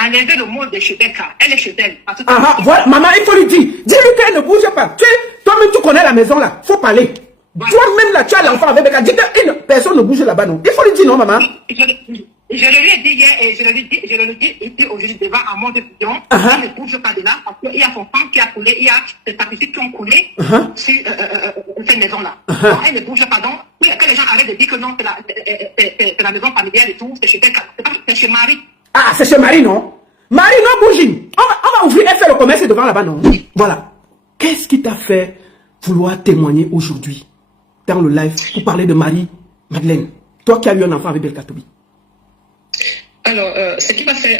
enlever le mot de chez Becca. Elle est chez elle. Voilà, maman, il faut lui dire. Dis-lui qu'elle ne bouge pas. Toi-même, tu connais la maison là. Faut parler. Voilà. Toi-même là, tu as l'enfant avec Becca. Dis qu'une personne ne bouge là-bas, non. Il faut lui dire, non, maman. Je le lui ai dit hier et je le dis ici aujourd'hui devant un monde de pigeons. Elle ne bouge pas de là parce qu'il y a son sang qui a coulé, il y a des statistiques qui ont coulé sur cette maison-là. Donc elle ne bouge pas. Donc, que les gens arrêtent de dire que non, c'est la maison familiale et tout, c'est chez Becca. C'est chez Marie. Ah, c'est chez Marie, non? Marie, non, bouge. On va ouvrir et faire le commerce devant là-bas, non? Voilà. Qu'est-ce qui t'a fait vouloir témoigner aujourd'hui dans le live pour parler de Marie-Madeleine? Toi qui as eu un enfant avec Belka Tobi. Alors, ce qui m'a fait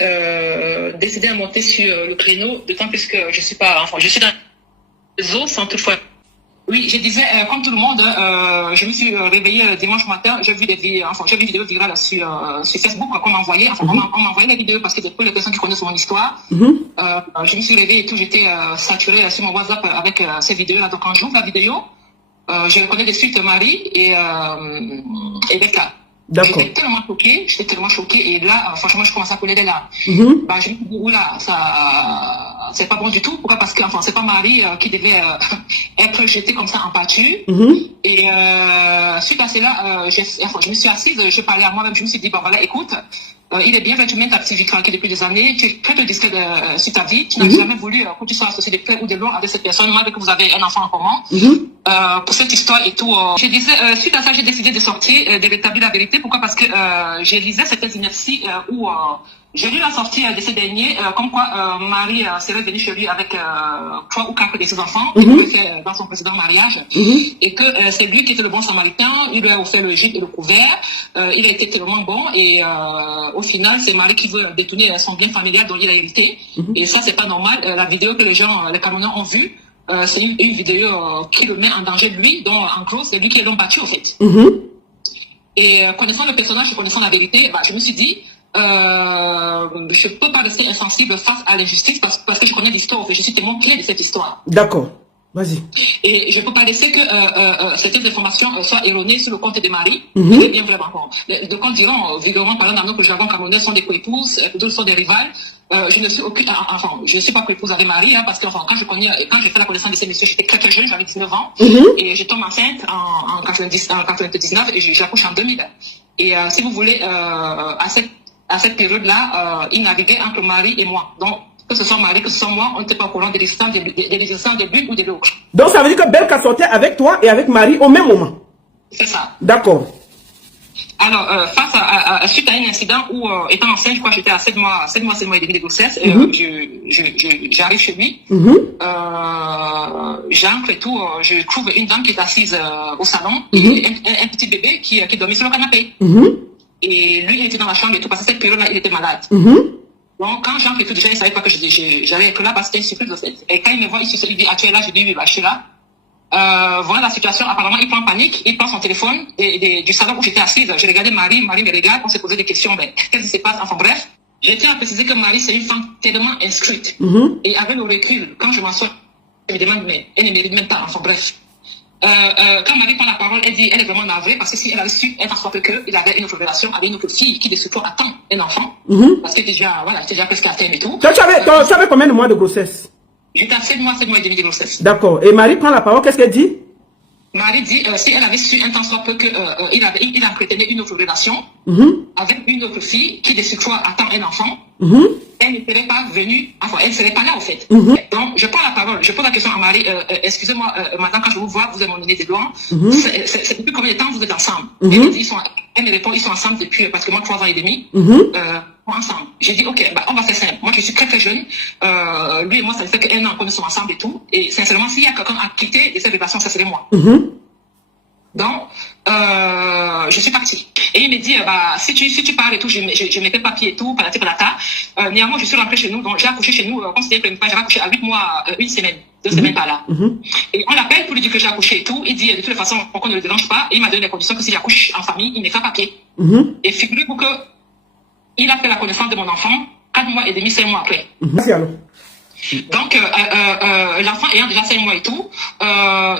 décider à monter sur le créneau, d'autant plus que je suis pas, enfin, je suis dans les eaux sans toutefois. Oui, je disais, comme tout le monde, je me suis réveillée dimanche matin, j'ai vu une vidéo virale sur Facebook qu'on m'a envoyé. Enfin, on m'a envoyé la vidéo parce que pour les personnes qui connaissent mon histoire, je me suis réveillée et tout, j'étais saturée sur mon WhatsApp avec ces vidéos-là. Donc, quand j'ouvre la vidéo, je reconnais de suite Marie et Becca. J'étais tellement choquée, et là, franchement, je commence à couler des larmes. Je me suis dit, oula, ça, c'est pas bon du tout. Pourquoi? Parce que, enfin, c'est pas Marie qui devait être jetée comme ça en pâture. Et suite à cela, je me suis assise, je parlais à moi-même, je me suis dit, bon voilà, écoute, il est bien que tu mènes ta petite vie tranquille depuis des années, tu es très discret sur ta vie, tu n'as jamais voulu que tu sois associé de près ou de loin avec cette personne, malgré que vous avez un enfant en commun. Pour cette histoire et tout, je disais, suite à ça, j'ai décidé de sortir, de rétablir la vérité. Pourquoi? Parce que je lisais certaines inerties où j'ai lu la sortie de ces derniers, comme quoi Marie serait venue chez lui avec 3 ou 4 de ses enfants, qu'il avait fait dans son précédent mariage, et que c'est lui qui était le bon samaritain, il lui a offert le gîte et le couvert, il a été tellement bon, et au final, c'est Marie qui veut détourner son bien familial dont il a hérité, et ça, c'est pas normal. La vidéo que les Camerounais ont vue, c'est une vidéo qui le met en danger lui, donc en gros, c'est lui qui l'a battu, en fait. Et connaissant le personnage, connaissant la vérité, je me suis dit, je peux pas rester insensible face à l'injustice parce que je connais l'histoire, je suis témoin clé de cette histoire. D'accord, vas-y. Et je peux pas laisser que certaines informations soient erronées sur le compte de Marie. C'est bien vraiment. Le compte diront, vulgairement parlant, dans notre jargon camerounais, sont des coépouses, d'autres sont des rivales. Je ne suis je ne suis pas coépouse avec Marie, parce que quand j'ai fait la connaissance de ces messieurs, j'étais très jeune, j'avais 19 ans, et je tombe enceinte en 99 et j'accouche en 2000. Et si vous voulez, à cette période-là, il naviguait entre Marie et moi. Donc, que ce soit Marie, que ce soit moi, on n'était pas au courant des existences de l'une ou de l'autre. Donc, ça veut dire que Belka sortait avec toi et avec Marie au même moment? C'est ça. D'accord. Alors, suite à un incident où, étant enceinte, je crois que j'étais à 7 mois et demi de grossesse, j'arrive chez lui, j'entre et tout, je trouve une dame qui est assise au salon, et un petit bébé qui dormait sur le canapé. Et lui, il était dans la chambre et tout, parce que cette période-là, il était malade. Donc, quand j'entre et tout, déjà, il ne savait pas que j'allais être là, parce que c'était une surprise, en fait. Et quand il me voit, il dit, ah, tu es là? Je dis, oui, je suis là. Voilà la situation. Apparemment, il prend panique, il prend son téléphone du salon où j'étais assise. J'ai regardé Marie me regarde, on s'est posé des questions, qu'est-ce qui se passe? Enfin bref, je tiens à préciser que Marie, c'est une femme tellement instruite. Et avec le recul, quand je m'assois, je me demande, mais elle ne mérite même pas. Enfin bref. Quand Marie prend la parole, elle dit, elle est vraiment navrée, parce que si elle avait su être sorte qu'il avait une autre relation avec une autre fille qui de surtout attend un enfant, parce que déjà presque à terme et tout. Tu avais combien de mois de grossesse? J'étais à 7 mois et demi de grossesse. D'accord. Et Marie prend la parole, qu'est-ce qu'elle dit? Marie dit, si elle avait su un temps soit peu qu'il entretenait une autre relation avec une autre fille qui de surcroît attend un enfant, elle ne serait pas venue, enfin, elle ne serait pas là, en fait. Donc, je prends la parole, je pose la question à Marie, excusez-moi, madame, quand je vous vois, vous êtes mon aîné de loin, c'est depuis combien de temps vous êtes ensemble? Elle me répond, ils sont ensemble depuis, parce que moi, 3 ans et demi, ensemble. J'ai dit, ok, on va faire simple. Moi, je suis très très jeune, lui et moi, ça fait que 1 an qu'on est ensemble et tout, et sincèrement, s'il y a quelqu'un à quitter de cette relation, ça serait moi. Donc, je suis partie. Et il me dit, si tu parles et tout, je mettais papier et tout, palati palata. Néanmoins, je suis rentrée chez nous, donc j'ai accouché chez nous, comme c'était une page, j'ai accouché à 8 mois, 1 semaine, 2 semaines par là. Et on l'appelle pour lui dire que j'ai accouché et tout. Il dit, de toute façon, pour qu'on ne le dérange pas, et il m'a donné les conditions que si j'accouche en famille, il me fait papier. Et figurez-vous que il a fait la connaissance de mon enfant 4 mois et demi, 5 mois après. Donc, l'enfant ayant déjà 5 mois et tout,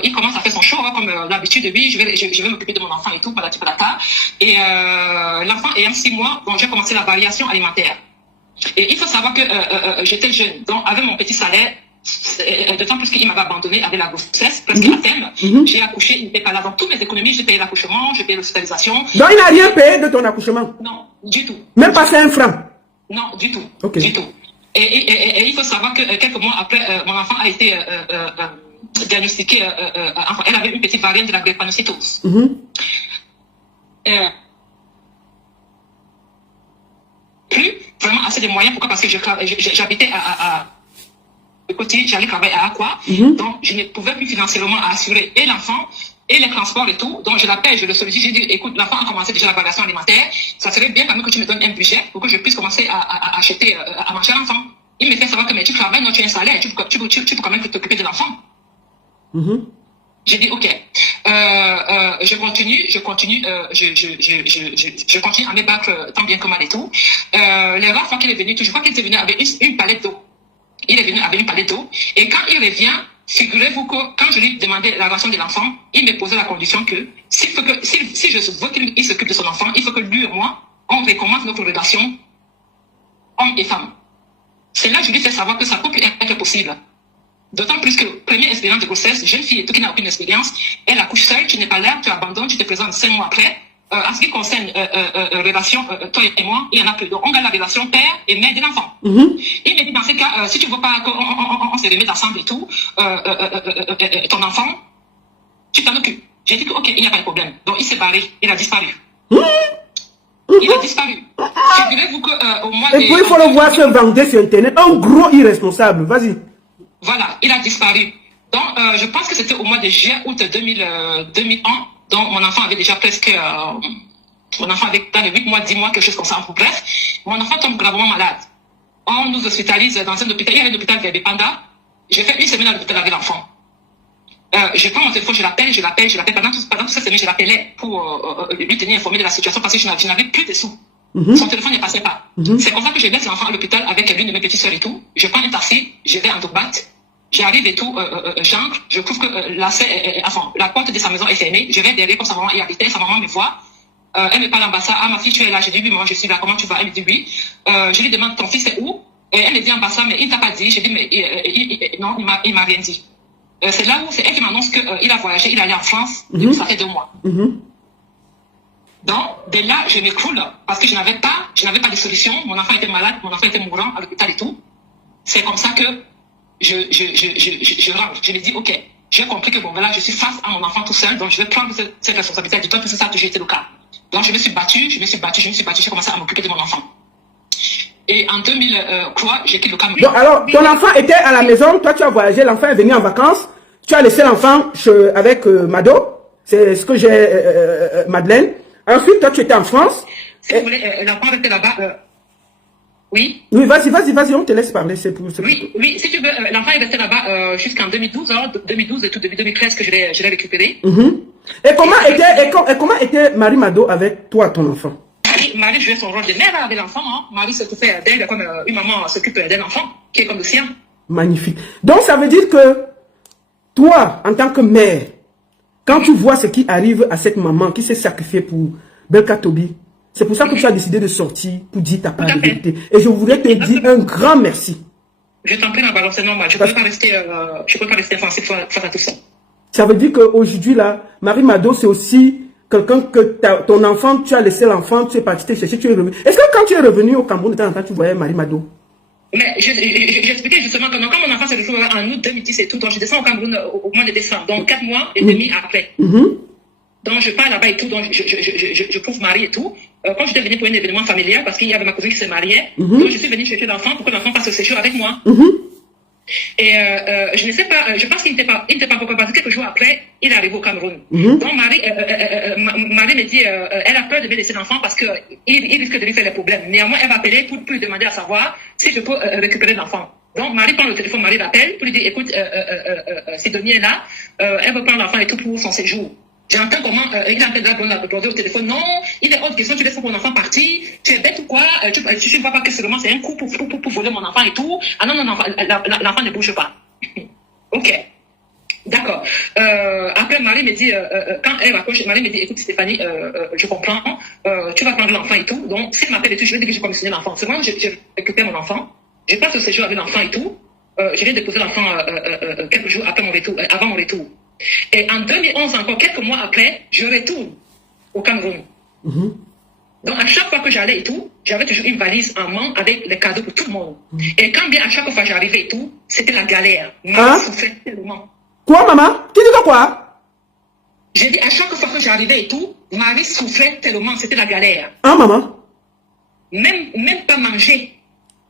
il commence à faire son show, comme d'habitude, lui, je vais m'occuper de mon enfant et tout, palati palata. Et l'enfant ayant 6 mois, bon, j'ai commencé la variation alimentaire. Et il faut savoir que j'étais jeune, donc avec mon petit salaire, d'autant plus qu'il m'avait abandonné avec la grossesse, presque à terme. J'ai accouché, il n'était pas là. Dans toutes mes économies, j'ai payé l'accouchement, j'ai payé l'hospitalisation. Donc il n'a rien payé de ton accouchement? Non, du tout. Même pas 5 francs? Non, du tout. Okay. Du tout. Et il faut savoir que quelques mois après, mon enfant a été diagnostiquée, elle avait une petite variante de la drépanocytose. Plus vraiment assez de moyens. Pourquoi? Parce que j'habitais à côté, j'allais travailler à Aqua, donc je ne pouvais plus financièrement assurer et l'enfant et les transports et tout. Donc je l'appelle, je le sollicite, j'ai dit écoute, l'enfant a commencé déjà la variation alimentaire, ça serait bien quand même que tu me donnes un budget pour que je puisse commencer à acheter, à manger à l'enfant. Il me fait savoir que mais tu travailles, non, tu es un salaire, tu peux quand même t'occuper de l'enfant. J'ai dit ok, je continue à me battre tant bien que mal et tout. Les rares fois qu'il est venu, je crois qu'il est venu avec une palette d'eau. Il est venu avec une palette d'eau et quand il revient, figurez-vous que quand je lui demandais la ration de l'enfant, il me posait la condition que si je veux qu'il s'occupe de son enfant, il faut que lui et moi, on recommence notre relation homme et femme. C'est là que je lui fais savoir que ça peut plus être possible. D'autant plus que première expérience de grossesse, jeune fille et tout qui n'a aucune expérience, elle accouche seule, tu n'es pas là, tu abandonnes, tu te présentes 5 mois après. En ce qui concerne relation, toi et moi, il y en a plus. Donc on garde la relation père et mère de l'enfant. Il me dit dans ce cas, si tu ne veux pas qu'on se remette ensemble et tout, ton enfant, tu t'en occupes. J'ai dit que ok, il n'y a pas de problème. Donc il s'est barré, il a disparu. Il a disparu. Figurez-vous qu'au mois de... Et puis il faut le voir se vanter sur Internet, un gros irresponsable, vas-y. Voilà, il a disparu. Donc, je pense que c'était au mois de juin, août 2001. Donc, mon enfant avait déjà presque... mon enfant avait dans les 8 mois, 10 mois, quelque chose comme ça. Bref, mon enfant tombe gravement malade. On nous hospitalise dans un hôpital. Il y a un hôpital vers Bepanda. J'ai fait 1 semaine à l'hôpital avec l'enfant. Je prends mon téléphone, je l'appelle. Pendant toute cette semaine, je l'appelais pour lui tenir informé de la situation parce que je n'avais plus de sous. Son téléphone ne passait pas. C'est comme ça que je laisse l'enfant à l'hôpital avec l'une de mes petites soeurs et tout. Je prends un taxi, je vais en Dobat. J'arrive et tout, j'entre, je trouve que la porte de sa maison est fermée. Je vais derrière comme sa maman y habitait, sa maman me voit. Elle me parle en bassa. Ah, ma fille, tu es là. Je dis oui, moi je suis là. Comment tu vas? Elle me dit oui. Je lui demande ton fils est où? Et elle me dit en bassa, mais il ne t'a pas dit. Je dis mais non, il m'a rien dit. C'est là où c'est elle qui m'annonce qu'il a voyagé, il est allé en France. Ça fait 2 mois. Donc, de là, je m'écroule parce que je n'avais pas de solution. Mon enfant était malade, mon enfant était mourant à l'hôpital et tout. C'est comme ça que je rentre. Je me dis, ok, j'ai compris que bon, voilà, je suis face à mon enfant tout seul, donc je vais prendre cette responsabilité du temps, parce que ça a toujours été le cas. Donc, je me suis battue, j'ai commencé à m'occuper de mon enfant. Et en 2003, j'ai quitté le Cameroun. Donc, alors, ton enfant était à la maison, toi tu as voyagé, l'enfant est venu en vacances, tu as laissé l'enfant avec Mado, c'est ce que j'ai, Madeleine. Ensuite, toi tu étais en France. Si vous voulez, l'enfant était là-bas. Oui. Oui, vas-y, on te laisse parler. Oui, si tu veux, l'enfant est resté là-bas jusqu'en 2012, hein, 2012 et tout début 2013 que je l'ai récupéré. Et comment était Marie Mado avec toi, ton enfant? Marie jouait son rôle de mère avec l'enfant. Hein. Marie s'occupait d'elle comme une maman s'occupe d'un enfant qui est comme le sien. Magnifique. Donc ça veut dire que toi, en tant que mère, quand tu vois ce qui arrive à cette maman qui s'est sacrifiée pour Belka Tobi, c'est pour ça que tu as décidé de sortir pour dire ta part de vérité. Et je voudrais te dire un grand merci. Je t'en prie, Ballon, c'est normal. Je ne peux pas rester offensif face à tout ça. Ça veut dire qu'aujourd'hui, là, Marie Mado, c'est aussi quelqu'un que ton enfant, tu as laissé l'enfant, tu es parti te chercher, tu es revenu. Est-ce que quand tu es revenu au Cameroun, de temps en temps, tu voyais Marie Mado? Mais j'expliquais justement que quand mon enfant s'est retrouvé en août 2010 et tout, donc je descends au Cameroun au mois de décembre, donc 4 mois et demi après. Donc je pars là-bas et tout, donc je trouve Marie et tout. Quand j'étais venue pour un événement familial, parce qu'il y avait ma cousine qui se mariait, donc je suis venue chercher l'enfant pour que l'enfant passe le séjour avec moi. Et je ne sais pas, je pense qu'il n'était pas encore parce que quelques jours après, il est arrivé au Cameroun. Donc Marie me dit, elle a peur de me laisser l'enfant parce qu'il risque de lui faire des problèmes. Néanmoins, elle va appeler pour lui demander à savoir si je peux récupérer l'enfant. Donc Marie prend le téléphone, Marie l'appelle pour lui dire, écoute, Sidonie est là, elle veut prendre l'enfant et tout pour son séjour. J'entends comment il est en train de au téléphone. Non, il est hors de question, tu laisses mon enfant partir. Tu es bête ou quoi? Tu ne vois pas que seulement c'est un coup pour voler mon enfant et tout. Ah non, l'enfant ne bouge pas. Ok. D'accord. Après, Marie me dit, quand elle raccroche, Marie me dit, écoute Stéphanie, je comprends, tu vas prendre l'enfant et tout. Donc, s'il m'appelle et tout, je vais dire que j'ai commissionné l'enfant. C'est moi, j'ai récupéré mon enfant. Je passe au séjour avec l'enfant et tout. Je viens déposer l'enfant quelques jours après mon retour, avant mon retour. Et en 2011, encore quelques mois après, je retourne au Cameroun. Donc, à chaque fois que j'allais et tout, j'avais toujours une valise en main avec les cadeaux pour tout le monde. Et quand bien à chaque fois j'arrivais et tout, c'était la galère. Marie souffrait tellement. Quoi, maman? Tu dis quoi? J'ai dit, à chaque fois que j'arrivais et tout, Marie souffrait tellement, c'était la galère. Ah, maman? Même pas manger.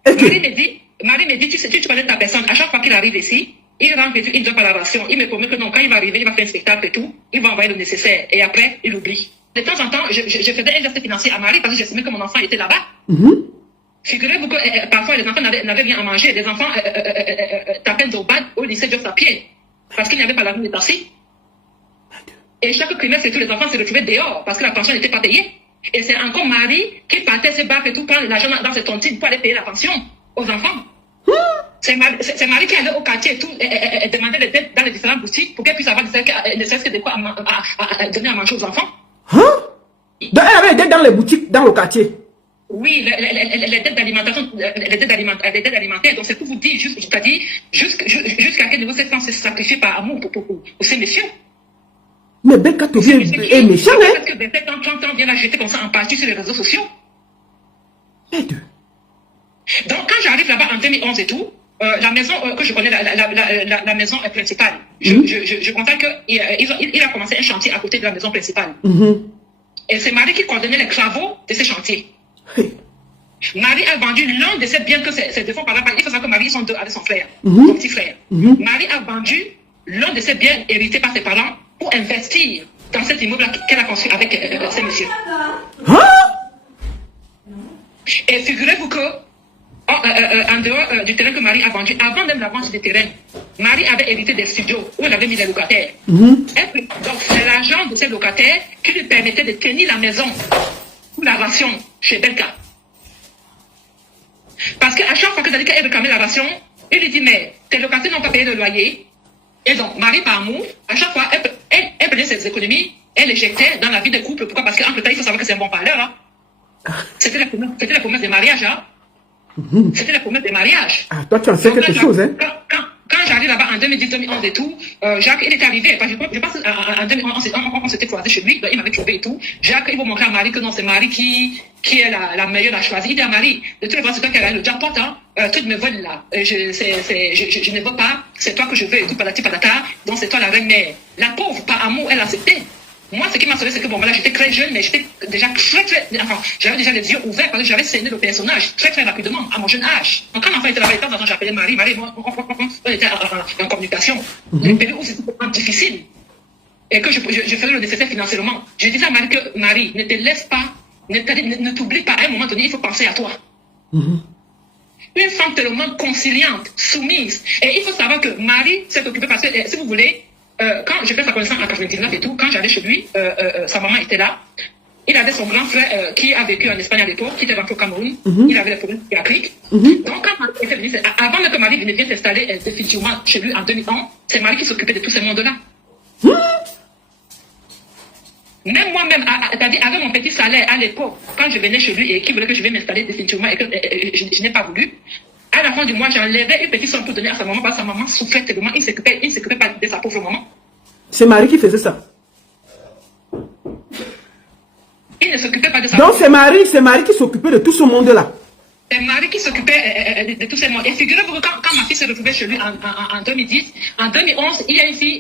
Okay. Marie me dit, tu sais, tu connais ta personne. À chaque fois qu'il arrive ici, il rentre et il doit pas la ration. Il me promet que non, quand il va arriver, il va faire un spectacle et tout. Il va envoyer le nécessaire. Et après, il oublie. De temps en temps, je faisais un geste financier à Marie parce que j'estimais que mon enfant était là-bas. Figurez-vous que parfois, les enfants n'avaient rien à manger. Les enfants tapaient au bad au lycée Job à pied. Parce qu'il n'y avait pas la rue de taxi. Et chaque trimestre, les enfants se retrouvaient dehors parce que la pension n'était pas payée. Et c'est encore Marie qui partait se battre et tout, prendre l'argent dans ses tontines pour aller payer la pension aux enfants. C'est Marie qui allait au quartier et tout, et demandait les dettes dans les différentes boutiques pour qu'elle puisse avoir ne serait-ce que de quoi à donner à manger aux enfants. Donc elle avait des dettes dans les boutiques, dans le quartier. Oui, les dettes d'alimentation, les dettes alimentaires. Donc c'est pour vous dire, c'est-à-dire, jusqu'à quel niveau cette femme s'est sacrifiée par amour pour ces messieurs. Mais Becca Tobi est méchant, hein? Parce que 27 ans, 30 ans, vient la jeter comme ça en partie sur les réseaux sociaux. Les deux. Donc quand j'arrive là-bas en 2011 et tout, la maison que je connais, la maison principale, je comprends qu'il a commencé un chantier à côté de la maison principale. Et c'est Marie qui coordonnait les travaux de ce chantier. Marie a vendu l'un de ses biens que ses deux parents, il faut savoir que Marie sont deux avec son frère, son petit frère. Marie a vendu l'un de ses biens hérités par ses parents pour investir dans cet immeuble qu'elle a construit avec ces messieurs. Et figurez-vous que en dehors du terrain que Marie a vendu, avant même la vente du terrain, Marie avait hérité des studios où elle avait mis les locataires. Donc c'est l'argent de ces locataires qui lui permettait de tenir la maison pour la ration chez Belka. Parce qu'à chaque fois que Dalika réclamait la ration, il lui dit, mais tes locataires n'ont pas payé le loyer. Et donc, Marie, par amour, à chaque fois, elle prenait ses économies, elle l'éjectait dans la vie de couple. Pourquoi? Parce qu'entre temps, il faut savoir que c'est un bon parleur. Hein. C'était la promesse de mariage. Hein. C'était la promesse de mariage. Ah, toi, tu en sais quelque chose, hein? Quand j'arrive là-bas en 2010, 2011 et tout, Jacques, il est arrivé. Je pense qu'en 2011, on s'était croisé chez lui, il m'avait trouvé et tout. Jacques, il va montrer à Marie que non, c'est Marie qui est la meilleure à choisir. Il dit à Marie, de toutes les façons, c'est toi qui as le jackpot, hein. Toutes me volent là. Je ne veux pas, c'est toi que je veux et tout, patati patata. Donc c'est toi la reine-mère. La pauvre, par amour, elle a accepté. Moi, ce qui m'a sauvé, c'est que bon, voilà, j'étais très jeune, mais j'étais déjà j'avais déjà les yeux ouverts parce que j'avais scéné le personnage très rapidement, à mon jeune âge. Donc, quand l'enfant était là-bas, de temps en temps, j'appelais Marie, moi, on était en communication. Les périodes où c'était vraiment difficile. Et que je faisais le nécessaire financièrement. Je disais à Marie que, Marie, ne te laisse pas, ne t'oublie pas, à un moment donné, il faut penser à toi. Une femme tellement conciliante, soumise. Et il faut savoir que Marie s'est occupée parce que, si vous voulez, quand j'ai fait sa connaissance en 99 et tout, quand j'allais chez lui, sa maman était là. Il avait son grand frère qui a vécu en Espagne à l'époque, qui était rentré au Cameroun. Il avait des problèmes psychiatriques. Donc quand Marie était venue, avant que Marie vienne s'installer définitivement chez lui en 2001, c'est Marie qui s'occupait de tout ce monde-là. Même moi-même, c'est-à-dire avec mon petit salaire à l'époque, quand je venais chez lui et qu'il voulait que je vienne m'installer définitivement et que je n'ai pas voulu, à la fin du mois, j'enlevais une petite somme pour donner à sa maman parce que sa maman souffrait tellement, il ne s'occupait pas de sa pauvre maman. C'est Marie qui faisait ça. Il ne s'occupait pas de sa Donc c'est Marie qui s'occupait de tout ce monde-là. C'est Marie qui s'occupait de tous ces mondes. Et figurez-vous que quand ma fille s'est retrouvée chez lui en 2010, en 2011, il y a une fille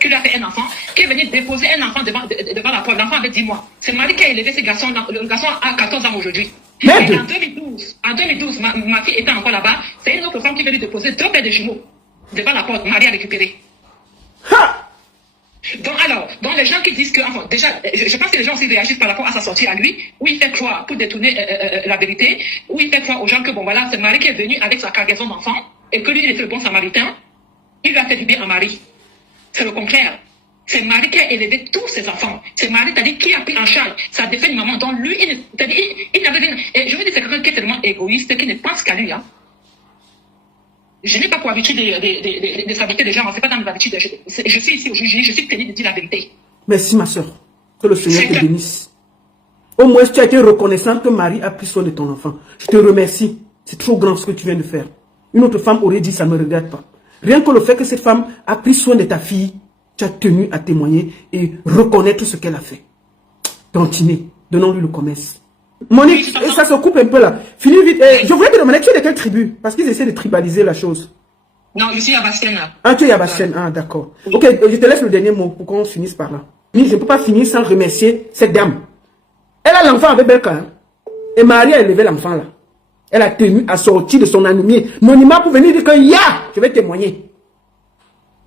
qui lui a fait un enfant, qui est venue déposer un enfant devant la porte. L'enfant avait 10 mois. C'est Marie qui a élevé ce garçon. Le garçon a 14 ans aujourd'hui. Et en 2012, ma fille était encore là-bas. C'est une autre femme qui veut lui déposer 2 paires de jumeaux devant la porte. Marie a récupéré. Donc les gens qui disent que, enfin, déjà, je pense que les gens aussi réagissent par rapport à sa sortie à lui, où il fait croire, pour détourner la vérité, où il fait croire aux gens que, bon voilà, c'est Marie qui est venue avec sa cargaison d'enfants, et que lui, il était le bon samaritain, il lui a fait du bien à Marie. C'est le contraire. C'est Marie qui a élevé tous ses enfants. C'est Marie, c'est-à-dire, qui a pris en charge sa défunte maman. Donc lui, il n'avait rien. Et je veux dire, c'est quelqu'un qui est tellement égoïste, qui ne pense qu'à lui, hein. Je n'ai pas pour habitude de s'habiter des gens, c'est pas dans mes habitudes. Je suis ici aujourd'hui, je suis tenue de dire la vérité. Merci ma soeur. Que le Seigneur te bénisse. Au moins, tu as été reconnaissante que Marie a pris soin de ton enfant. Je te remercie. C'est trop grand ce que tu viens de faire. Une autre femme aurait dit, ça ne me regarde pas. Rien que le fait que cette femme a pris soin de ta fille, tu as tenu à témoigner et reconnaître ce qu'elle a fait. Continuez. Donnons-lui le commerce. Monique, ça se coupe un peu là. Finis vite. Je voulais te demander, tu es de quelle tribu? Parce qu'ils essaient de tribaliser la chose. Non, je suis Yabassienne. Ah, tu es Yabassienne. Ah, d'accord. Ok, je te laisse le dernier mot pour qu'on finisse par là. Je ne peux pas finir sans remercier cette dame. Elle a l'enfant avec Belka. Hein? Et Marie a élevé l'enfant là. Elle a tenu à sortir de son anonymat pour venir dire que je vais témoigner.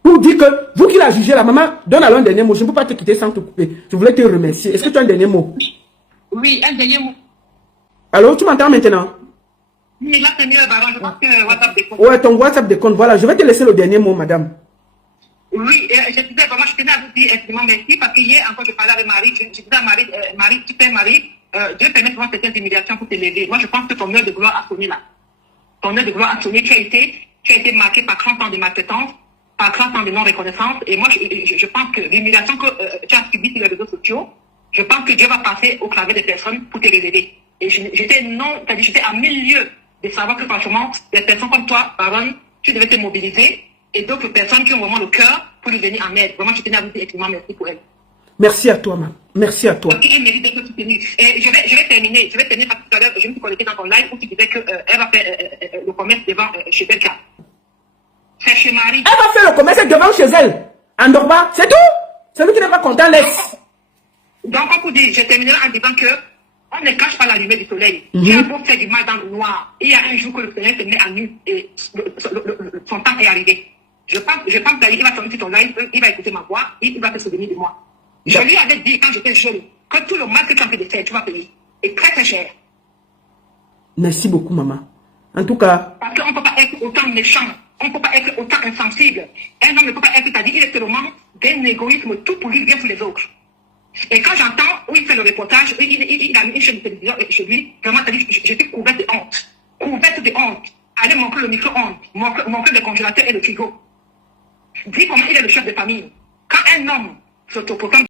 Pour dire que vous qui l'avez jugé, la maman, donne alors un dernier mot. Je ne peux pas te quitter sans te couper. Je voulais te remercier. Est-ce que tu as un dernier mot? Oui, un dernier mot. Allô, tu m'entends maintenant? Oui, là, c'est mieux, Baron. Je pense que WhatsApp décompte. Ouais, ton WhatsApp décompte. Voilà, je vais te laisser le dernier mot, madame. Oui, je disais vraiment, je tenais à vous dire extrêmement merci parce qu'hier encore, je parlais avec Marie. Je disais à Marie, tu sais, Marie, Dieu permet souvent certaines humiliations pour t'élever. Moi, je pense que ton heure de gloire a sonné là. Ton heure de gloire a sonné. Tu as été marqué par 30 ans de maltraitance, par 30 ans de non-reconnaissance. Et moi, je pense que l'humiliation que tu as subie sur les réseaux sociaux, je pense que Dieu va passer au clavier des personnes pour te relever. Et j'étais à milieu de savoir que franchement, des personnes comme toi, Baron, tu devais te mobiliser. Et d'autres personnes qui ont vraiment le cœur pour lui venir en aide. Vraiment, je tenais à vous dire extrêmement merci pour elle. Merci à toi, maman. Merci à toi. Parce qu'elle mérite d'être soutenue. Et je vais terminer parce que tout à l'heure, je me suis connectée dans ton live où tu disais qu'elle va faire le commerce devant chez Belka. C'est chez Marie. Elle va faire le commerce devant chez elle. En Dorba, c'est tout. Celui qui n'est pas content, laisse. Donc, on peut dire, je terminerai en disant que on ne cache pas la lumière du soleil. Tu as beau faire du mal dans le noir. Il y a un jour que le Seigneur se met à nu et son temps est arrivé. Je pense qu'il va sortir ton live, il va écouter ma voix, il va se souvenir de moi. Je lui avais dit quand j'étais jeune que tout le mal que tu as en train de faire, tu vas payer. Et très très cher. Merci beaucoup, maman. En tout cas... Parce qu'on ne peut pas être autant méchant, on ne peut pas être autant insensible. Un homme ne peut pas être, c'est-à-dire il est seulement d'un égoïsme tout pour lui, bien pour les autres. Et quand j'entends où il fait le reportage, il a mis une chaîne de télévision chez lui, vraiment, j'étais couverte de honte. Couverte de honte. Allez montrer le micro-ondes, montrer le congélateur et le frigo. Dis comment il est le chef de famille. Quand un homme s'autoproclame